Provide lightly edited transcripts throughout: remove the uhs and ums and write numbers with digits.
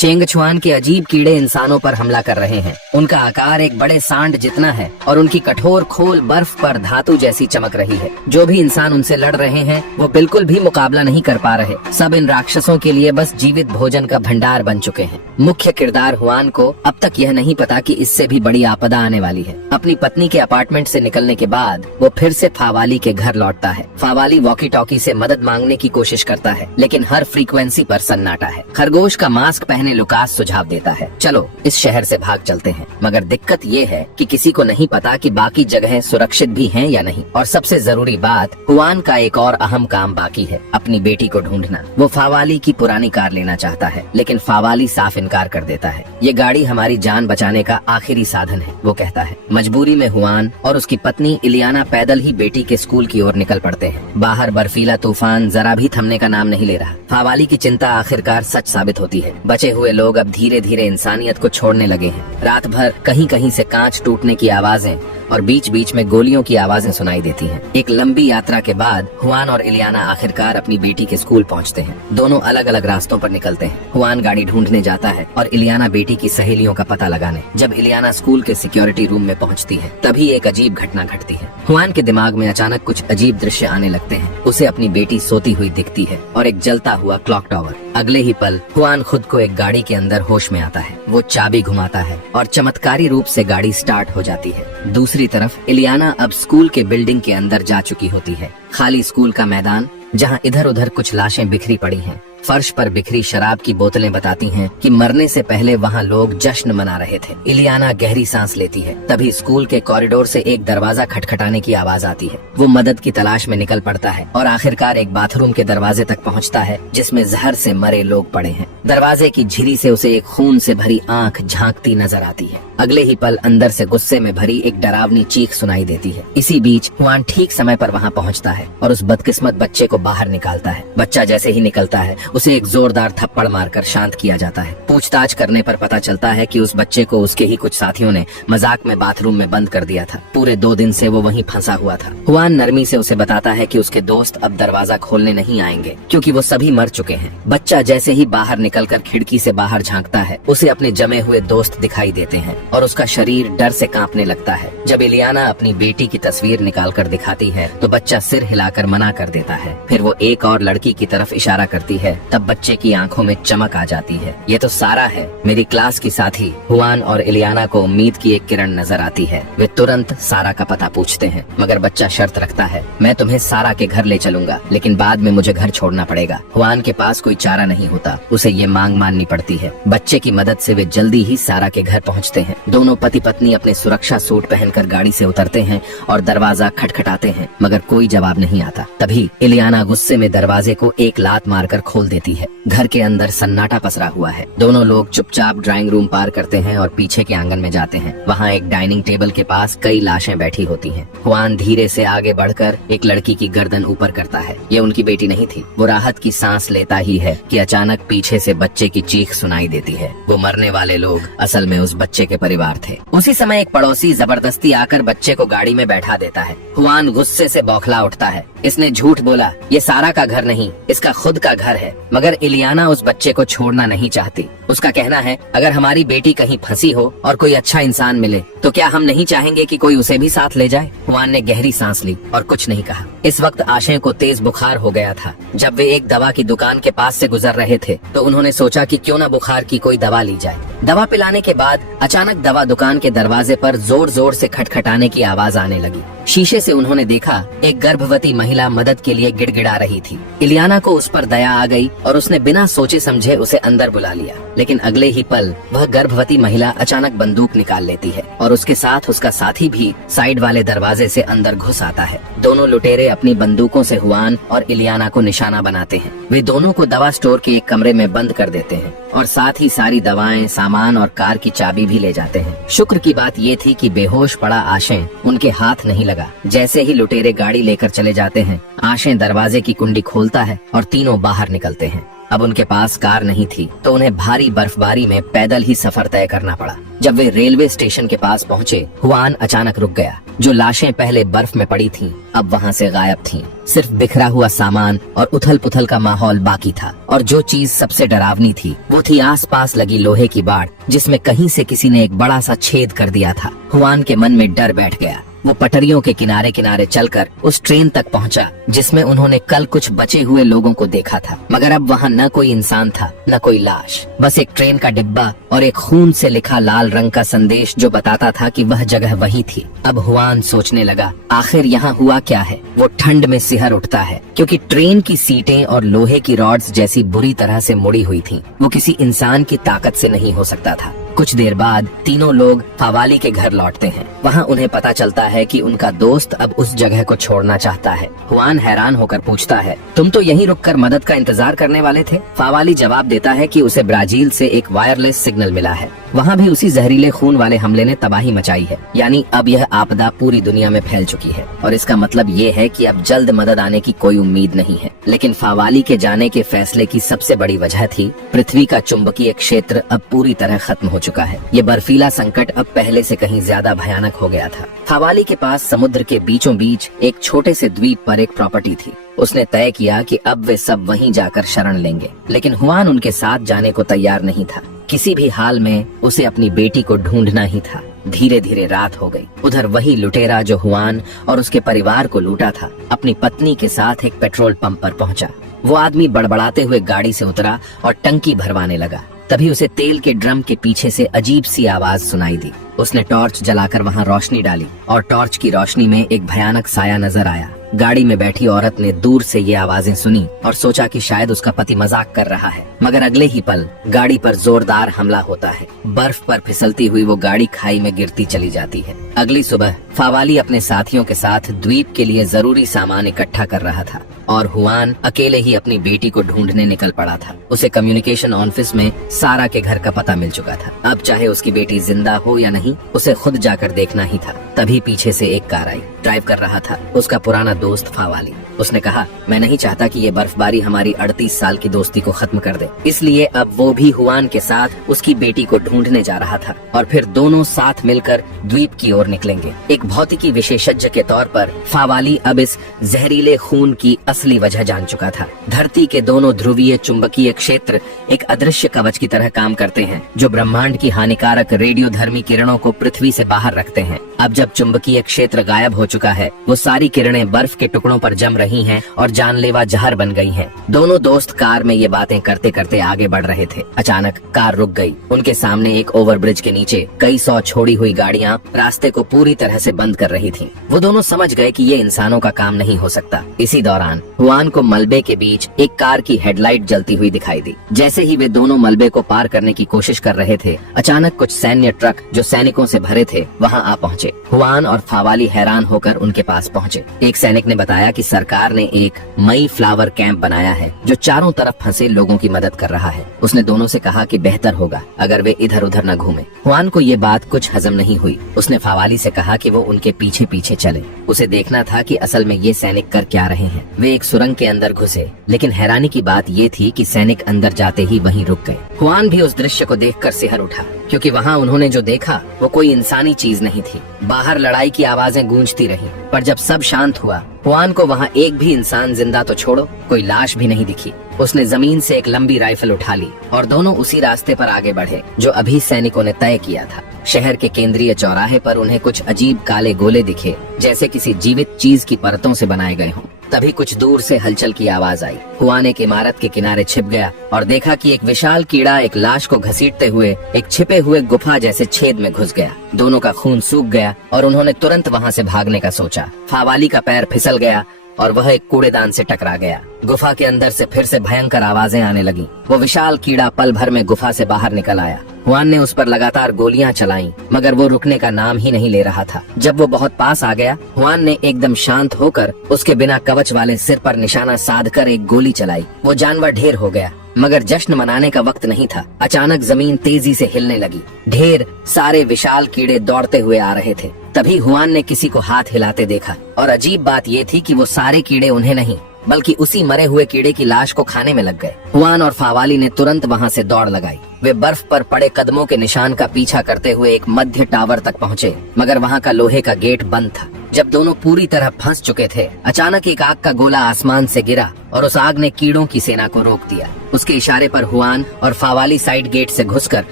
चेंगछुआन के अजीब कीड़े इंसानों पर हमला कर रहे हैं। उनका आकार एक बड़े सांड जितना है और उनकी कठोर खोल बर्फ पर धातु जैसी चमक रही है। जो भी इंसान उनसे लड़ रहे हैं वो बिल्कुल भी मुकाबला नहीं कर पा रहे। सब इन राक्षसों के लिए बस जीवित भोजन का भंडार बन चुके हैं। मुख्य किरदार हुआन को अब तक यह नहीं पता कि इससे भी बड़ी आपदा आने वाली है। अपनी पत्नी के अपार्टमेंट से निकलने के बाद वो फिर से फावाली के घर लौटता है। फावाली वॉकी टॉकी से मदद मांगने की कोशिश करता है, लेकिन हर फ्रीक्वेंसी पर सन्नाटा है। खरगोश का मास्क पहने लुकास सुझाव देता है, चलो इस शहर से भाग चलते हैं। मगर दिक्कत ये है कि किसी को नहीं पता कि बाकी जगहें सुरक्षित भी हैं या नहीं। और सबसे जरूरी बात, हुआन का एक और अहम काम बाकी है, अपनी बेटी को ढूंढना। वो फावाली की पुरानी कार लेना चाहता है, लेकिन फावाली साफ इनकार कर देता है। ये गाड़ी हमारी जान बचाने का आखिरी साधन है, वो कहता है। मजबूरी में हुआन और उसकी पत्नी इलियाना पैदल ही बेटी के स्कूल की ओर निकल पड़ते हैं। बाहर बर्फीला तूफान जरा भी थमने का नाम नहीं ले रहा। फावाली की चिंता आखिरकार सच साबित होती है। बचे हुए लोग अब धीरे धीरे इंसानियत को छोड़ने लगे हैं। रात भर कहीं कहीं से कांच टूटने की आवाजें और बीच बीच में गोलियों की आवाजें सुनाई देती हैं। एक लंबी यात्रा के बाद हुआन और इलियाना आखिरकार अपनी बेटी के स्कूल पहुंचते हैं। दोनों अलग अलग रास्तों पर निकलते हैं। हुआन गाड़ी ढूंढने जाता है और इलियाना बेटी की सहेलियों का पता लगाने। जब इलियाना स्कूल के सिक्योरिटी रूम में पहुंचती है, तभी एक अजीब घटना घटती है। हुआन के दिमाग में अचानक कुछ अजीब दृश्य आने लगते हैं। उसे अपनी बेटी सोती हुई दिखती है और एक जलता हुआ क्लॉक टावर। अगले ही पल हुआन खुद को एक गाड़ी के अंदर होश में आता है। वो चाबी घुमाता है और चमत्कारी रूप से गाड़ी स्टार्ट हो जाती है। दूसरी तरफ इलियाना अब स्कूल के बिल्डिंग के अंदर जा चुकी होती है। खाली स्कूल का मैदान, जहाँ इधर उधर कुछ लाशें बिखरी पड़ी हैं। फर्श पर बिखरी शराब की बोतलें बताती हैं कि मरने से पहले वहाँ लोग जश्न मना रहे थे। इलियाना गहरी सांस लेती है। तभी स्कूल के कॉरिडोर से एक दरवाजा खटखटाने की आवाज आती है। वो मदद की तलाश में निकल पड़ता है और आखिरकार एक बाथरूम के दरवाजे तक पहुँचता है, जिसमें जहर से मरे लोग पड़े हैं। दरवाजे की झिरी से उसे एक खून से भरी आंख झांकती नजर आती है। अगले ही पल अंदर से गुस्से में भरी एक डरावनी चीख सुनाई देती है। इसी बीच हुआन ठीक समय पर वहाँ पहुँचता है और उस बदकिस्मत बच्चे को बाहर निकालता है। बच्चा जैसे ही निकलता है, उसे एक जोरदार थप्पड़ मारकर शांत किया जाता है। पूछताछ करने पर पता चलता है कि उस बच्चे को उसके ही कुछ साथियों ने मजाक में बाथरूम में बंद कर दिया था। पूरे 2 दिन से वो वहीं फंसा हुआ था। हुआन नरमी से उसे बताता है कि उसके दोस्त अब दरवाजा खोलने नहीं आएंगे, क्योंकि वो सभी मर चुके हैं। बच्चा जैसे ही बाहर निकलकर खिड़की से बाहर झांकता है, उसे अपने जमे हुए दोस्त दिखाई देते हैं और उसका शरीर डर से कांपने लगता है। जब इलियाना अपनी बेटी की तस्वीर निकालकर दिखाती है, तो बच्चा सिर हिलाकर मना कर देता है। फिर वो एक और लड़की की तरफ इशारा करती है, तब बच्चे की आंखों में चमक आ जाती है। ये तो सारा है, मेरी क्लास की साथी। हुआन और इलियाना को उम्मीद की एक किरण नजर आती है। वे तुरंत सारा का पता पूछते हैं, मगर बच्चा शर्त रखता है, मैं तुम्हें सारा के घर ले चलूंगा, लेकिन बाद में मुझे घर छोड़ना पड़ेगा। हुआन के पास कोई चारा नहीं होता, उसे ये मांग माननी पड़ती है। बच्चे की मदद से वे जल्दी ही सारा के घर पहुँचते हैं। दोनों पति पत्नी अपने सुरक्षा सूट पहनकर गाड़ी से उतरते हैं और दरवाजा खटखटाते हैं, मगर कोई जवाब नहीं आता। तभी इलियाना गुस्से में दरवाजे को एक लात मारकर खोल देती है। घर के अंदर सन्नाटा पसरा हुआ है। दोनों लोग चुपचाप ड्राइंग रूम पार करते हैं और पीछे के आंगन में जाते हैं। वहाँ एक डाइनिंग टेबल के पास कई लाशें बैठी होती हैं। हुआन धीरे से आगे बढ़कर एक लड़की की गर्दन ऊपर करता है। ये उनकी बेटी नहीं थी। वो राहत की सांस लेता ही है कि अचानक पीछे से बच्चे की चीख सुनाई देती है। वो मरने वाले लोग असल में उस बच्चे के परिवार थे। उसी समय एक पड़ोसी जबरदस्ती आकर बच्चे को गाड़ी में बैठा देता है। हुआन गुस्से से बौखला उठता है। इसने झूठ बोला, ये सारा का घर नहीं, इसका खुद का घर है। मगर इलियाना उस बच्चे को छोड़ना नहीं चाहती। उसका कहना है, अगर हमारी बेटी कहीं फंसी हो और कोई अच्छा इंसान मिले, तो क्या हम नहीं चाहेंगे कि कोई उसे भी साथ ले जाए? हुआन ने गहरी सांस ली और कुछ नहीं कहा। इस वक्त आशय को तेज बुखार हो गया था। जब वे एक दवा की दुकान के पास से गुजर रहे थे, तो उन्होंने सोचा कि क्यों न बुखार की कोई दवा ली जाए। दवा पिलाने के बाद अचानक दवा दुकान के दरवाजे पर जोर जोर से खटखटाने की आवाज आने लगी। शीशे से उन्होंने देखा एक गर्भवती महिला मदद के लिए गिड़गिड़ा रही थी। इलियाना को उस पर दया आ गई और उसने बिना सोचे समझे उसे अंदर बुला लिया। लेकिन अगले ही पल वह गर्भवती महिला अचानक बंदूक निकाल लेती है और उसके साथ उसका साथी भी साइड वाले दरवाजे से अंदर घुस आता है। दोनों लुटेरे अपनी बंदूकों से हुआन और इलियाना को निशाना बनाते हैं। वे दोनों को दवा स्टोर के एक कमरे में बंद कर देते हैं और साथ ही सारी दवाएं, सामान और कार की चाबी भी ले जाते हैं। शुक्र की बात ये थी कि बेहोश पड़ा आशय उनके हाथ नहीं लगा। जैसे ही लुटेरे गाड़ी लेकर चले जाते हैं, आशय दरवाजे की कुंडी खोलता है और तीनों बाहर निकलते हैं। अब उनके पास कार नहीं थी तो उन्हें भारी बर्फबारी में पैदल ही सफर तय करना पड़ा। जब वे रेलवे स्टेशन के पास पहुँचे, हुआन अचानक रुक गया। जो लाशें पहले बर्फ में पड़ी थीं, अब वहाँ से गायब थीं। सिर्फ बिखरा हुआ सामान और उथल पुथल का माहौल बाकी था। और जो चीज सबसे डरावनी थी वो थी आसपास लगी लोहे की बाड़, जिसमें कहीं से किसी ने एक बड़ा सा छेद कर दिया था। हुआन के मन में डर बैठ गया। वो पटरियों के किनारे किनारे चलकर उस ट्रेन तक पहुंचा जिसमें उन्होंने कल कुछ बचे हुए लोगों को देखा था। मगर अब वहाँ न कोई इंसान था, न कोई लाश, बस एक ट्रेन का डिब्बा और एक खून से लिखा लाल रंग का संदेश जो बताता था कि वह जगह वही थी। अब हुआन सोचने लगा, आखिर यहाँ हुआ क्या है। वो ठंड में सिहर उठता है क्योंकि ट्रेन की सीटें और लोहे की रॉड्स जैसी बुरी तरह से मुड़ी हुई थीं। वो किसी इंसान की ताकत से नहीं हो सकता था। कुछ देर बाद तीनों लोग फावाली के घर लौटते हैं। वहाँ उन्हें पता चलता है कि उनका दोस्त अब उस जगह को छोड़ना चाहता है। हुआन हैरान होकर पूछता है, तुम तो यहीं रुककर मदद का इंतजार करने वाले थे? फावाली जवाब देता है कि उसे ब्राजील से एक वायरलेस सिग्नल मिला है। वहाँ भी उसी जहरीले खून वाले हमले ने तबाही मचाई है। यानी अब यह आपदा पूरी दुनिया में फैल चुकी है और इसका मतलब ये है कि अब जल्द मदद आने की कोई उम्मीद नहीं है। लेकिन फावाली के जाने के फैसले की सबसे बड़ी वजह थी पृथ्वी का चुंबकीय क्षेत्र अब पूरी तरह खत्म हो चुका है। ये बर्फीला संकट अब पहले से कहीं ज्यादा भयानक हो गया था। फावाली के पास समुद्र के बीचों बीच एक छोटे से द्वीप पर एक प्रॉपर्टी थी। उसने तय किया कि अब वे सब वहीं जाकर शरण लेंगे। लेकिन हुआन उनके साथ जाने को तैयार नहीं था। किसी भी हाल में उसे अपनी बेटी को ढूंढना ही था। धीरे धीरे रात हो गई। उधर वही लुटेरा जो हुआन और उसके परिवार को लूटा था, अपनी पत्नी के साथ एक पेट्रोल पंप पर पहुंचा। वो आदमी बड़बड़ाते हुए गाड़ी से उतरा और टंकी भरवाने लगा। तभी उसे तेल के ड्रम के पीछे से अजीब सी आवाज सुनाई दी। उसने टॉर्च जलाकर वहां रोशनी डाली और टॉर्च की रोशनी में एक भयानक साया नजर आया। गाड़ी में बैठी औरत ने दूर से ये आवाजें सुनी और सोचा कि शायद उसका पति मजाक कर रहा है। मगर अगले ही पल गाड़ी पर जोरदार हमला होता है। बर्फ पर फिसलती हुई वो गाड़ी खाई में गिरती चली जाती है। अगली सुबह फावाली अपने साथियों के साथ द्वीप के लिए जरूरी सामान इकट्ठा कर रहा था और हुआन अकेले ही अपनी बेटी को ढूंढने निकल पड़ा था। उसे कम्युनिकेशन ऑफिस में सारा के घर का पता मिल चुका था। अब चाहे उसकी बेटी जिंदा हो या नहीं, उसे खुद जाकर देखना ही था। तभी पीछे से एक कार आई। ड्राइव कर रहा था उसका पुराना दोस्त फावाली। उसने कहा, मैं नहीं चाहता कि ये बर्फबारी हमारी 38 साल की दोस्ती को खत्म कर दे। इसलिए अब वो भी हुआन के साथ उसकी बेटी को ढूंढने जा रहा था और फिर दोनों साथ मिलकर द्वीप की ओर निकलेंगे। एक भौतिकी विशेषज्ञ के तौर पर फावाली अब इस जहरीले खून की असली वजह जान चुका था। धरती के दोनों ध्रुवीय चुंबकीय क्षेत्र एक अदृश्य कवच की तरह काम करते हैं जो ब्रह्मांड की हानिकारक रेडियोधर्मी किरणों को पृथ्वी से बाहर रखते हैं। अब जब चुंबकीय क्षेत्र गायब हो चुका है, वो सारी किरणें बर्फ के टुकड़ों पर जम रही हैं और जानलेवा जहर बन गई हैं। दोनों दोस्त कार में ये बातें करते करते आगे बढ़ रहे थे। अचानक कार रुक गई। उनके सामने एक ओवरब्रिज के नीचे कई सौ छोड़ी हुई गाड़ियां रास्ते को पूरी तरह से बंद कर रही थीं। वो दोनों समझ गए कि ये इंसानों का काम नहीं हो सकता। इसी दौरान हुआन को मलबे के बीच एक कार की हेडलाइट जलती हुई दिखाई दी। जैसे ही वे दोनों मलबे को पार करने की कोशिश कर रहे थे, अचानक कुछ सैन्य ट्रक जो सैनिकों से भरे थे वहाँ आ पहुँचे। हुआन और फावाली हैरान होकर उनके पास पहुँचे। एक सैनिक ने बताया कि सरकार ने एक मई फ्लावर कैंप बनाया है जो चारों तरफ फंसे लोगों की मदद कर रहा है। उसने दोनों से कहा कि बेहतर होगा अगर वे इधर उधर न घूमें। हुआन को ये बात कुछ हजम नहीं हुई। उसने फावाली से कहा कि वो उनके पीछे पीछे चले। उसे देखना था कि असल में ये सैनिक कर क्या रहे हैं। वे एक सुरंग के अंदर घुसे, लेकिन हैरानी की बात ये थी कि सैनिक अंदर जाते ही वहीं रुक गए। हुआन भी उस दृश्य को देखकर सिहर उठा क्योंकि वहाँ उन्होंने जो देखा वो कोई इंसानी चीज नहीं थी। बाहर लड़ाई की आवाजें गूंजती रहीं, पर जब सब शांत हुआ, हुआन को वहाँ एक भी इंसान जिंदा तो छोड़ो, कोई लाश भी नहीं दिखी। उसने जमीन से एक लंबी राइफल उठा ली और दोनों उसी रास्ते पर आगे बढ़े जो अभी सैनिकों ने तय किया था। शहर के केंद्रीय चौराहे पर उन्हें कुछ अजीब काले गोले दिखे जैसे किसी जीवित चीज की परतों से बनाए गए हों। तभी कुछ दूर से हलचल की आवाज आई। हुआन एक इमारत के किनारे छिप गया और देखा कि एक विशाल कीड़ा एक लाश को घसीटते हुए एक छिपे हुए गुफा जैसे छेद में घुस गया। दोनों का खून सूख गया और उन्होंने तुरंत वहाँ से भागने का सोचा। फावाली का पैर फिसल गया और वह एक कूड़ेदान से टकरा गया। गुफा के अंदर से फिर से भयंकर आवाजें आने लगी। वो विशाल कीड़ा पल भर में गुफा से बाहर निकल आया। हुआन ने उस पर लगातार गोलियां चलाईं, मगर वो रुकने का नाम ही नहीं ले रहा था। जब वो बहुत पास आ गया, हुआन ने एकदम शांत होकर उसके बिना कवच वाले सिर पर निशाना साधकर एक गोली चलाई। वो जानवर ढेर हो गया, मगर जश्न मनाने का वक्त नहीं था। अचानक जमीन तेजी से हिलने लगी। ढेर सारे विशाल कीड़े दौड़ते हुए आ रहे थे। तभी हुआन ने किसी को हाथ हिलाते देखा और अजीब बात ये थी कि वो सारे कीड़े उन्हें नहीं बल्कि उसी मरे हुए कीड़े की लाश को खाने में लग गए। हुआन और फावाली ने तुरंत वहाँ से दौड़ लगाई। वे बर्फ पर पड़े कदमों के निशान का पीछा करते हुए एक मध्य टावर तक पहुँचे, मगर वहाँ का लोहे का गेट बंद था। जब दोनों पूरी तरह फंस चुके थे, अचानक एक आग का गोला आसमान से गिरा और उस आग ने कीड़ों की सेना को रोक दिया। उसके इशारे पर हुआन और फावाली साइड गेट से घुसकर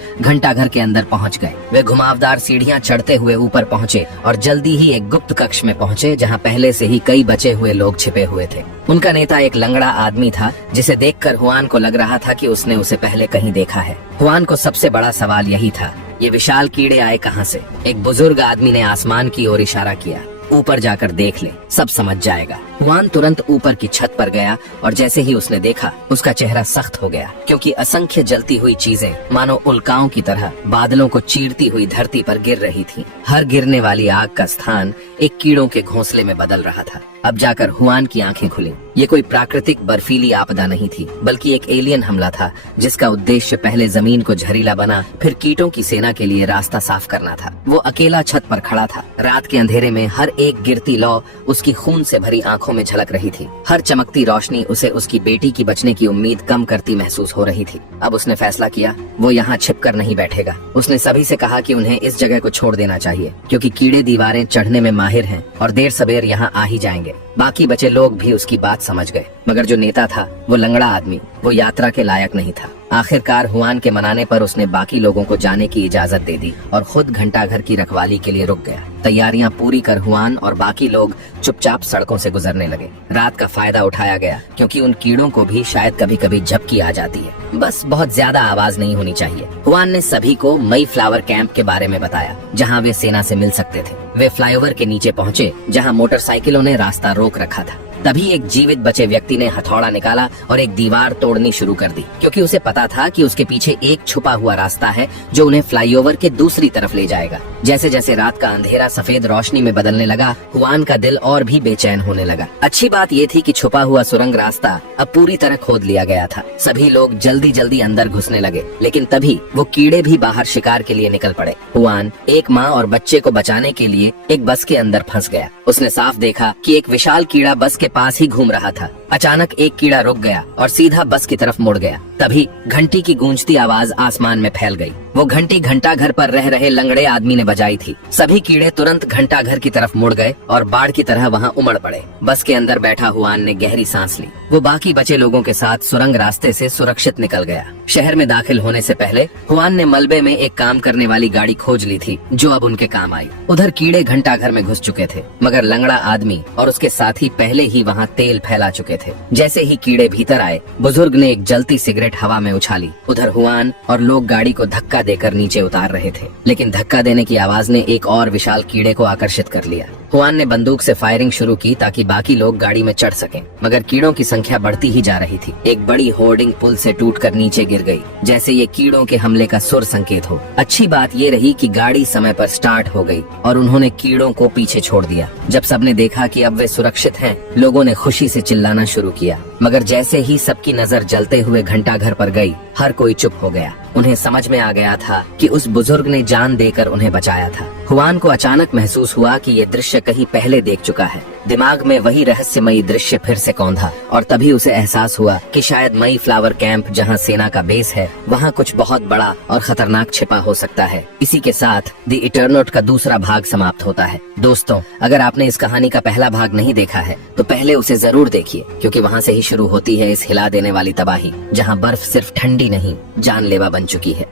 घंटाघर के अंदर पहुंच गए। वे घुमावदार सीढ़ियां चढ़ते हुए ऊपर पहुंचे और जल्दी ही एक गुप्त कक्ष में पहुंचे, जहां पहले से ही कई बचे हुए लोग छिपे हुए थे। उनका नेता एक लंगड़ा आदमी था, जिसे देखकर हुआन को लग रहा था कि उसने उसे पहले कहीं देखा है। हुआन को सबसे बड़ा सवाल यही था, ये विशाल कीड़े आए कहाँ से? एक बुजुर्ग आदमी ने आसमान की ओर इशारा किया। ऊपर जाकर देख ले, सब समझ जाएगा। हुआन तुरंत ऊपर की छत पर गया और जैसे ही उसने देखा, उसका चेहरा सख्त हो गया, क्योंकि असंख्य जलती हुई चीजें मानो उल्काओं की तरह बादलों को चीरती हुई धरती पर गिर रही थी। हर गिरने वाली आग का स्थान एक कीड़ों के घोंसले में बदल रहा था। अब जाकर हुआन की आंखें खुली। ये कोई प्राकृतिक बर्फीली आपदा नहीं थी, बल्कि एक एलियन हमला था, जिसका उद्देश्य पहले जमीन को जहरीला बना, फिर कीटों की सेना के लिए रास्ता साफ करना था। वो अकेला छत पर खड़ा था। रात के अंधेरे में हर एक गिरती लौ उसकी खून से भरी आंखों में झलक रही थी। हर चमकती रोशनी उसे उसकी बेटी की बचने की उम्मीद कम करती महसूस हो रही थी। अब उसने फैसला किया, वो यहाँ छिपकर नहीं बैठेगा। उसने सभी से कहा कि उन्हें इस जगह को छोड़ देना चाहिए, क्योंकि कीड़े दीवारें चढ़ने में माहिर हैं और देर सवेर यहाँ आ ही जाएंगे। बाकी बचे लोग भी उसकी बात समझ गए, मगर जो नेता था, वो लंगड़ा आदमी, वो यात्रा के लायक नहीं था। आखिरकार हुआन के मनाने पर उसने बाकी लोगों को जाने की इजाजत दे दी और खुद घंटाघर की रखवाली के लिए रुक गया। तैयारियां पूरी कर हुआन और बाकी लोग चुपचाप सड़कों से गुजरने लगे। रात का फायदा उठाया गया, क्योंकि उन कीड़ों को भी शायद कभी कभी झपकी आ जाती है। बस बहुत ज्यादा आवाज नहीं होनी चाहिए। हुआन ने सभी को मई फ्लावर कैंप के बारे में बताया, जहाँ वे सेना से मिल सकते थे। वे फ्लाईओवर के नीचे पहुँचे, जहाँ मोटरसाइकिलों ने रास्ता रोक रखा था। तभी एक जीवित बचे व्यक्ति ने हथौड़ा निकाला और एक दीवार तोड़नी शुरू कर दी, क्योंकि उसे पता था कि उसके पीछे एक छुपा हुआ रास्ता है जो उन्हें फ्लाईओवर के दूसरी तरफ ले जाएगा। जैसे जैसे रात का अंधेरा सफेद रोशनी में बदलने लगा, हुआन का दिल और भी बेचैन होने लगा। अच्छी बात ये थी कि छुपा हुआ सुरंग रास्ता अब पूरी तरह खोद लिया गया था। सभी लोग जल्दी जल्दी अंदर घुसने लगे, लेकिन तभी वो कीड़े भी बाहर शिकार के लिए निकल पड़े। हुआन एक माँ और बच्चे को बचाने के लिए एक बस के अंदर फंस गया। उसने साफ देखा कि एक विशाल कीड़ा बस के पास ही घूम रहा था। अचानक एक कीड़ा रुक गया और सीधा बस की तरफ मुड़ गया। तभी घंटी की गूंजती आवाज आसमान में फैल गई। वो घंटी घंटाघर पर रह रहे लंगड़े आदमी ने बजाई थी। सभी कीड़े तुरंत घंटाघर की तरफ मुड़ गए और बाढ़ की तरह वहाँ उमड़ पड़े। बस के अंदर बैठा हुआन ने गहरी सांस ली। वो बाकी बचे लोगों के साथ सुरंग रास्ते से सुरक्षित निकल गया। शहर में दाखिल होने से पहले हुआन ने मलबे में एक काम करने वाली गाड़ी खोज ली थी, जो अब उनके काम आई। उधर कीड़े घंटाघर में घुस चुके थे, मगर लंगड़ा आदमी और उसके साथी पहले ही वहाँ तेल फैला चुके थे। जैसे ही कीड़े भीतर आए, बुजुर्ग ने एक जलती सिगरेट हवा में उछाली। उधर हुआन और लोग गाड़ी को धक्का देकर नीचे उतार रहे थे, लेकिन धक्का देने की आवाज ने एक और विशाल कीड़े को आकर्षित कर लिया। हुआन ने बंदूक से फायरिंग शुरू की ताकि बाकी लोग गाड़ी में चढ़ सकें, मगर कीड़ों की संख्या बढ़ती ही जा रही थी। एक बड़ी होर्डिंग पुल से टूटकर नीचे गिर गई, जैसे ये कीड़ों के हमले का सुर संकेत हो। अच्छी बात ये रही कि गाड़ी समय पर स्टार्ट हो गई और उन्होंने कीड़ों को पीछे छोड़ दिया। जब सबने देखा कि अब वे सुरक्षित हैं, लोगों ने खुशी से चिल्लाना शुरू किया। मगर जैसे ही सबकी नजर जलते हुए घंटाघर पर गई, हर कोई चुप हो गया। उन्हें समझ में आ गया था कि उस बुजुर्ग ने जान देकर उन्हें बचाया था। हुआन को अचानक महसूस हुआ कि ये दृश्य कहीं पहले देख चुका है। दिमाग में वही रहस्यमयी दृश्य फिर से कौंधा और तभी उसे एहसास हुआ कि शायद मई फ्लावर कैंप, जहाँ सेना का बेस है, वहाँ कुछ बहुत बड़ा और खतरनाक छिपा हो सकता है। इसी के साथ द इटरनॉट का दूसरा भाग समाप्त होता है। दोस्तों, अगर आपने इस कहानी का पहला भाग नहीं देखा है तो पहले उसे जरूर देखिए, क्योंकि वहाँ से ही शुरू होती है इस हिला देने वाली तबाही, जहाँ बर्फ सिर्फ ठंडी नहीं, जानलेवा बन चुकी है।